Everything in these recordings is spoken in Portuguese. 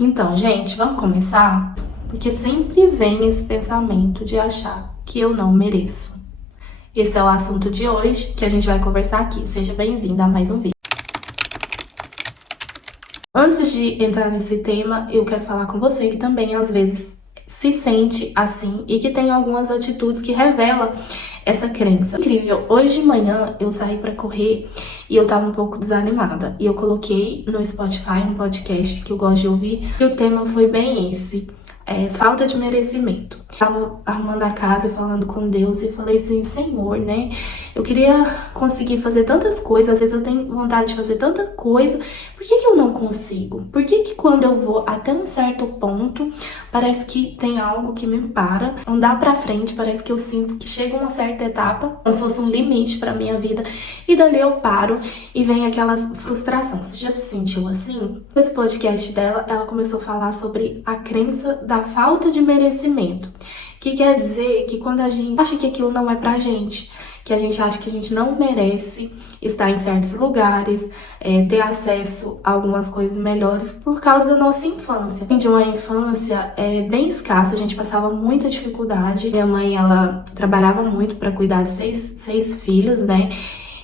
Então, gente, vamos começar? Porque sempre vem esse pensamento de achar que eu não mereço. Esse é o assunto de hoje que a gente vai conversar aqui. Seja bem-vindo a mais um vídeo. Antes de entrar nesse tema, eu quero falar com você que também às vezes se sente assim e que tem algumas atitudes que revelam essa crença. Incrível, hoje de manhã eu saí pra correr e eu tava um pouco desanimada. E eu coloquei no Spotify um podcast que eu gosto de ouvir e o tema foi bem esse. Falta de merecimento. Tava arrumando a casa e falando com Deus e falei assim, Senhor, né? Eu queria conseguir fazer tantas coisas, às vezes eu tenho vontade de fazer tanta coisa, por que eu não consigo? Por que quando eu vou até um certo ponto, parece que tem algo que me para, andar pra frente, parece que eu sinto que chega uma certa etapa, como se fosse um limite pra minha vida, e dali eu paro e vem aquela frustração. Você já se sentiu assim? Nesse podcast dela, ela começou a falar sobre a crença da falta de merecimento, que quer dizer que quando a gente acha que aquilo não é pra gente, que a gente acha que a gente não merece estar em certos lugares, ter acesso a algumas coisas melhores por causa da nossa infância. De uma infância bem escassa, a gente passava muita dificuldade. Minha mãe, ela trabalhava muito para cuidar de seis filhos, né?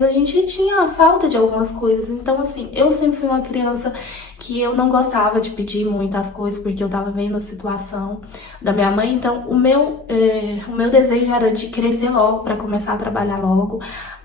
A gente tinha falta de algumas coisas, então assim, eu sempre fui uma criança que eu não gostava de pedir muitas coisas porque eu tava vendo a situação da minha mãe, então o meu desejo era de crescer logo, para começar a trabalhar logo,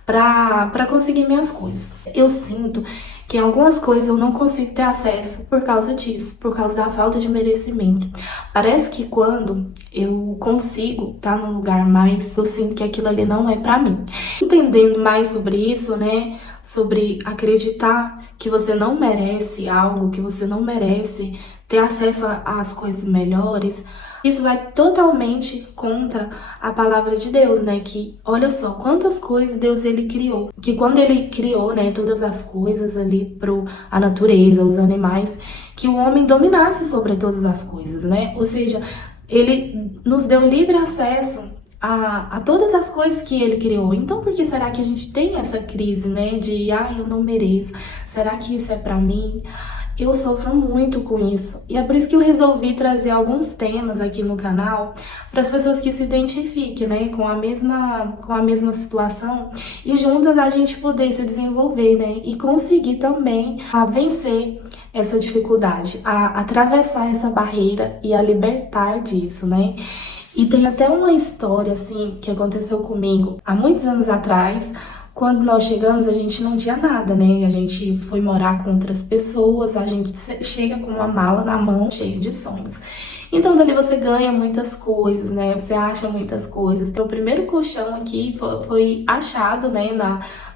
para conseguir minhas coisas. Eu sinto que em algumas coisas eu não consigo ter acesso por causa disso, por causa da falta de merecimento. Parece que quando eu consigo estar num lugar mais, eu sinto que aquilo ali não é pra mim. Entendendo mais sobre isso, né? Sobre acreditar que você não merece algo, que você não merece ter acesso às coisas melhores, isso vai totalmente contra a palavra de Deus, né? Que olha só quantas coisas Deus ele criou. Que quando ele criou, né, todas as coisas ali a natureza, os animais, que o homem dominasse sobre todas as coisas, né? Ou seja, ele nos deu livre acesso a todas as coisas que ele criou. Então, por que será que a gente tem essa crise, né? De, eu não mereço. Será que isso é pra mim? Eu sofro muito com isso. E é por isso que eu resolvi trazer alguns temas aqui no canal para as pessoas que se identifiquem, né, com a mesma situação e juntas a gente poder se desenvolver, né, e conseguir também vencer essa dificuldade, a atravessar essa barreira e a libertar disso, né? E tem até uma história, assim, que aconteceu comigo há muitos anos atrás. Quando nós chegamos, a gente não tinha nada, né? A gente foi morar com outras pessoas, a gente chega com uma mala na mão, cheia de sonhos. Então, dali você ganha muitas coisas, né? Você acha muitas coisas. Então, o primeiro colchão aqui foi achado, né?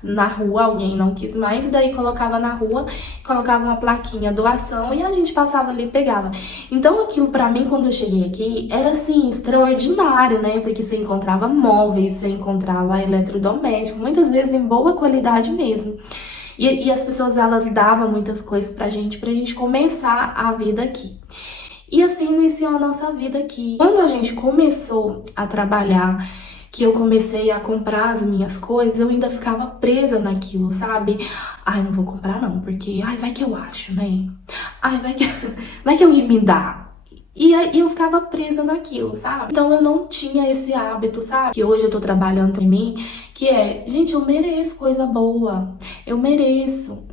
Na rua, alguém não quis mais, e daí colocava na rua, colocava uma plaquinha, doação, e a gente passava ali e pegava. Então, aquilo pra mim, quando eu cheguei aqui, era assim, extraordinário, né? Porque você encontrava móveis, você encontrava eletrodoméstico, muitas vezes em boa qualidade mesmo. E as pessoas, elas davam muitas coisas pra gente começar a vida aqui. E assim iniciou a nossa vida aqui. Quando a gente começou a trabalhar, que eu comecei a comprar as minhas coisas, eu ainda ficava presa naquilo, sabe? Ai, não vou comprar não, porque vai que eu acho, né? Vai que alguém me dá. E aí eu ficava presa naquilo, sabe? Então eu não tinha esse hábito, sabe? Que hoje eu tô trabalhando em mim, que gente, eu mereço coisa boa. Eu mereço.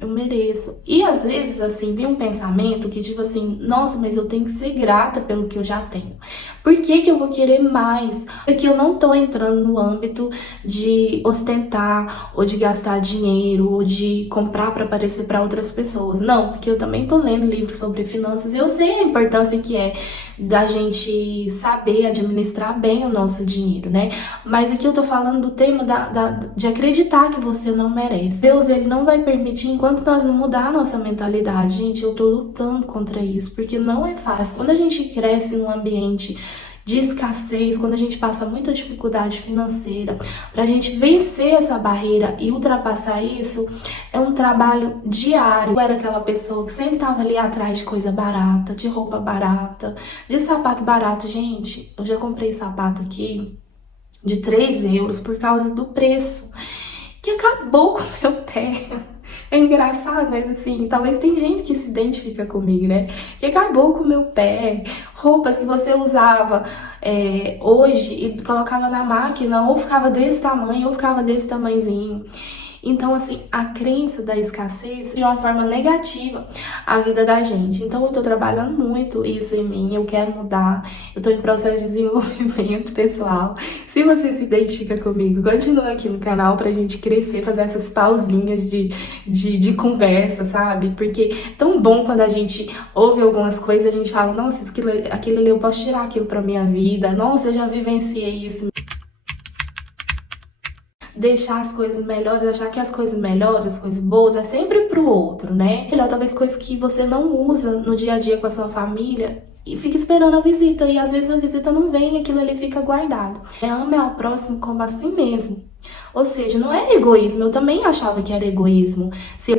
E às vezes, assim, vem um pensamento que tipo assim, nossa, mas eu tenho que ser grata pelo que eu já tenho. Por que eu vou querer mais? Porque eu não tô entrando no âmbito de ostentar, ou de gastar dinheiro, ou de comprar pra aparecer pra outras pessoas. Não, porque eu também tô lendo livros sobre finanças e eu sei a importância que é da gente saber administrar bem o nosso dinheiro, né? Mas aqui eu tô falando do tema de acreditar que você não merece. Deus, ele não vai permitir enquanto nós não mudar a nossa mentalidade. Gente, eu tô lutando contra isso, porque não é fácil. Quando a gente cresce num ambiente de escassez, quando a gente passa muita dificuldade financeira, pra gente vencer essa barreira e ultrapassar isso, é um trabalho diário. Eu era aquela pessoa que sempre tava ali atrás de coisa barata, de roupa barata, de sapato barato. Gente, eu já comprei sapato aqui de 3 euros por causa do preço, que acabou com o meu pé. É engraçado, mas assim, talvez tem gente que se identifica comigo, né? Que acabou com o meu pé, roupas que você usava hoje e colocava na máquina, ou ficava desse tamanho, ou ficava desse tamanhozinho. Então, assim, a crença da escassez de uma forma negativa a vida da gente. Então, eu tô trabalhando muito isso em mim, eu quero mudar, eu tô em processo de desenvolvimento pessoal. Se você se identifica comigo, continua aqui no canal pra gente crescer, fazer essas pausinhas de conversa, sabe? Porque é tão bom quando a gente ouve algumas coisas, a gente fala, nossa, aquilo ali eu posso tirar aquilo pra minha vida, nossa, eu já vivenciei isso. Deixar as coisas melhores, achar que as coisas melhores, as coisas boas, é sempre pro outro, né? Melhor, talvez coisas que você não usa no dia a dia com a sua família e fica esperando a visita, e às vezes a visita não vem e aquilo ali fica guardado. Ame ao próximo como a si mesmo. Ou seja, não é egoísmo, eu também achava que era egoísmo.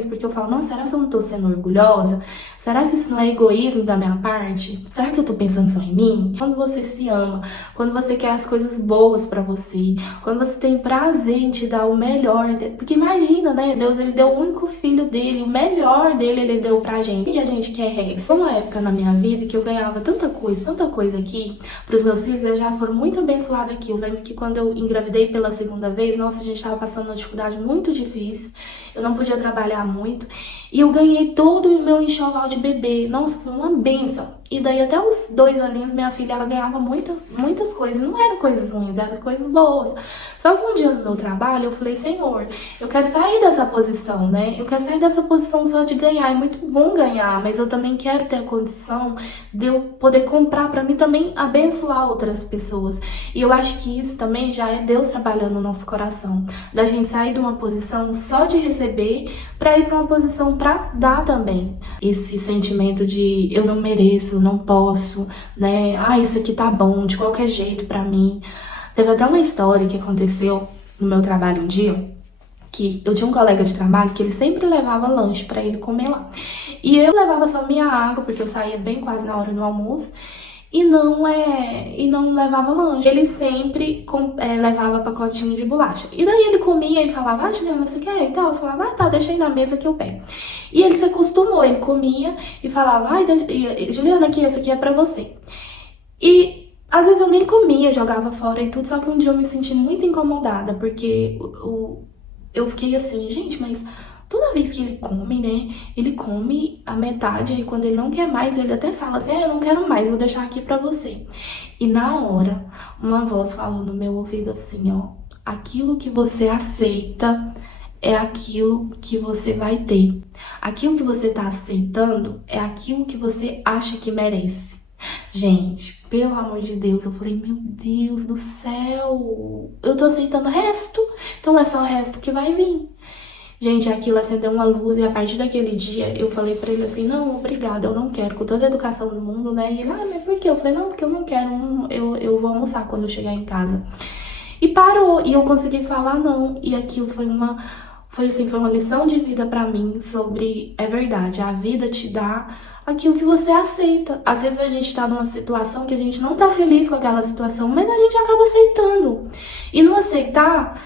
Porque eu falo, nossa, será que eu não tô sendo orgulhosa? Será que isso não é egoísmo da minha parte? Será que eu tô pensando só em mim? Quando você se ama, quando você quer as coisas boas pra você, quando você tem prazer em te dar o melhor, porque imagina, né? Deus, ele deu o único filho dele, o melhor dele ele deu pra gente. O que a gente quer é isso. Foi uma época na minha vida que eu ganhava tanta coisa aqui pros meus filhos, eu já foram muito abençoada aqui. Eu lembro que quando eu engravidei pela segunda vez, nossa, a gente tava passando uma dificuldade muito difícil, eu não podia trabalhar muito, e eu ganhei todo o meu enxoval de bebê. Nossa, foi uma benção. E daí até os 2 aninhos, minha filha, ela ganhava muitas coisas. Não eram coisas ruins, eram coisas boas. Só que um dia no meu trabalho, eu falei, Senhor, eu quero sair dessa posição, né? Eu quero sair dessa posição só de ganhar. É muito bom ganhar, mas eu também quero ter a condição de eu poder comprar pra mim também abençoar outras pessoas. E eu acho que isso também já é Deus trabalhando no nosso coração. Da gente sair de uma posição só de receber pra ir pra uma posição pra dar também. Esse sentimento de eu não mereço, não posso, né? Ah, isso aqui tá bom, de qualquer jeito pra mim. Teve até uma história que aconteceu no meu trabalho um dia, que eu tinha um colega de trabalho que ele sempre levava lanche pra ele comer lá. E eu levava só minha água, porque eu saía bem quase na hora do almoço, e não levava lanche. Ele sempre levava pacotinho de bolacha. E daí ele comia e falava, ah, Juliana, você quer? E tal. Eu falava, ah, tá, deixa aí na mesa que eu pego. E ele se acostumou, ele comia e falava, ai, Juliana, aqui, essa aqui é pra você. E às vezes eu nem comia, jogava fora e tudo, só que um dia eu me senti muito incomodada, porque eu fiquei assim, gente, mas toda vez que ele come, né, ele come a metade, aí quando ele não quer mais, ele até fala assim, ah, eu não quero mais, vou deixar aqui pra você. E na hora, uma voz falou no meu ouvido assim, ó, aquilo que você aceita é aquilo que você vai ter. Aquilo que você tá aceitando é aquilo que você acha que merece. Gente, pelo amor de Deus, eu falei, meu Deus do céu, eu tô aceitando o resto, então é só o resto que vai vir. Gente, aquilo acendeu uma luz e a partir daquele dia eu falei pra ele assim, não, obrigada, eu não quero, com toda a educação do mundo, né? E ele, ah, mas por quê? Eu falei, não, porque eu não quero, eu vou almoçar quando eu chegar em casa. E parou, e eu consegui falar não, e aquilo foi uma lição de vida pra mim sobre, é verdade, a vida te dá aquilo que você aceita. Às vezes a gente tá numa situação que a gente não tá feliz com aquela situação, mas a gente acaba aceitando. E não aceitar,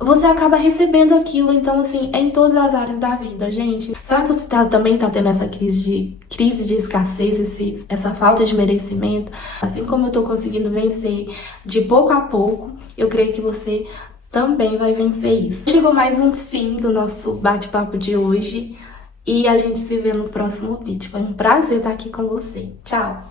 você acaba recebendo aquilo. Então, assim, é em todas as áreas da vida, gente. Será que você também tá tendo essa crise de escassez, essa falta de merecimento? Assim como eu tô conseguindo vencer de pouco a pouco, eu creio que você também vai vencer isso. Chegou mais um fim do nosso bate-papo de hoje e a gente se vê no próximo vídeo. Foi um prazer estar aqui com você. Tchau!